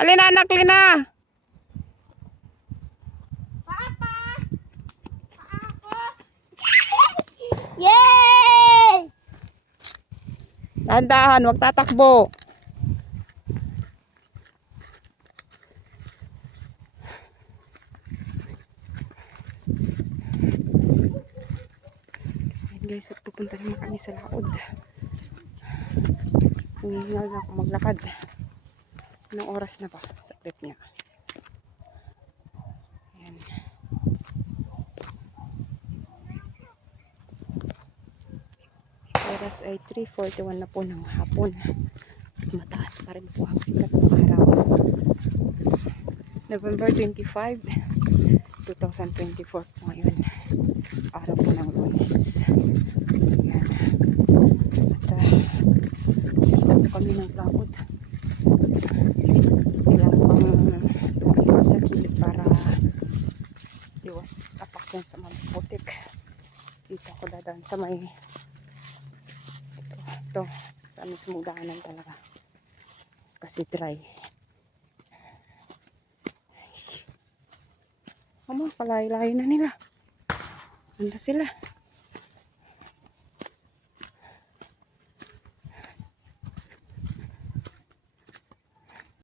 Alin anak, Lina? Papa! Ako! Yay! Dahan-dahan, wag tatakbo. Ayan guys, at pupunta naman kami sa laod. Hinihingal na ako maglakad. Anong oras na ba? Saklit niya. Ayan. Oras ay 3:41 na po ng hapon. Mataas pa rin po ang sikat ng araw. November 25, 2024 po ngayon. Araw po ng Lunes. Ayan. At kami ng laod. Kailangan pang tumakbo sa kilid para iwas apak yan sa mga putik. Dito ako dadaan sa may ito sa mismong daanan talaga kasi dry. Palay-layo na nila. Anda sila.